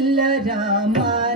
Rama.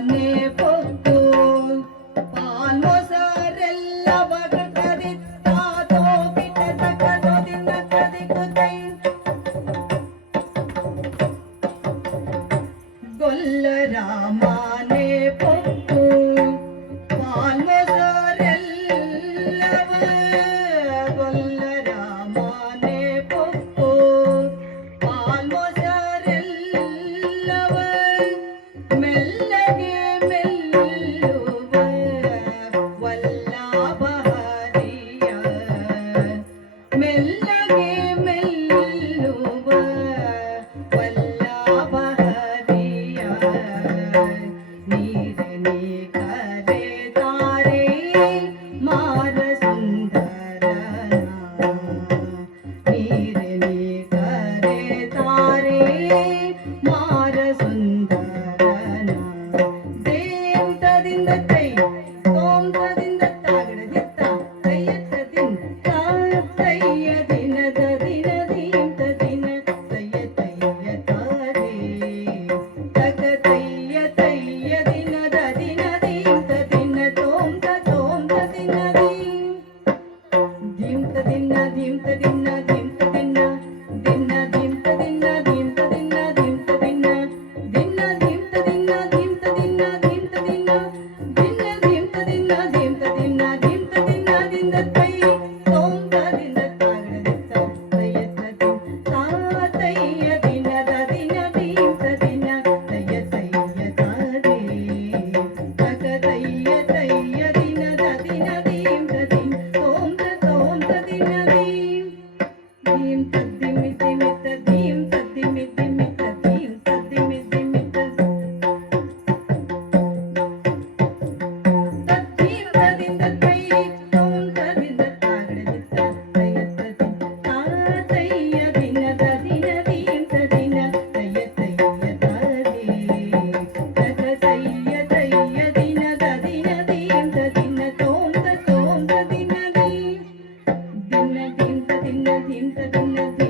you have been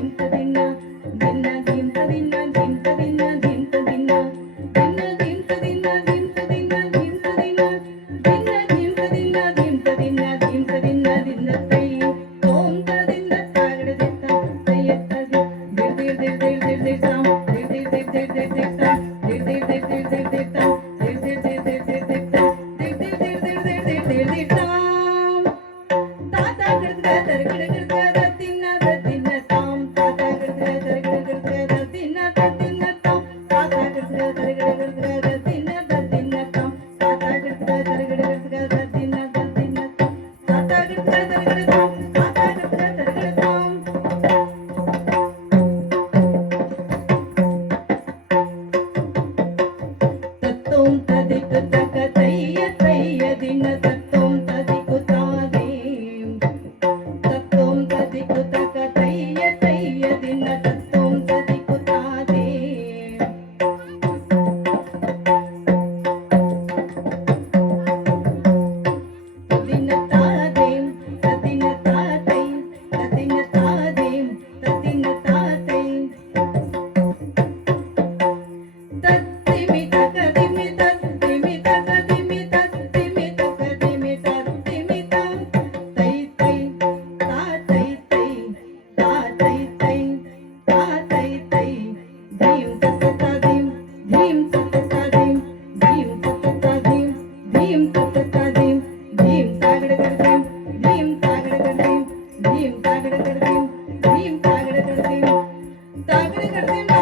जगत करते हैं।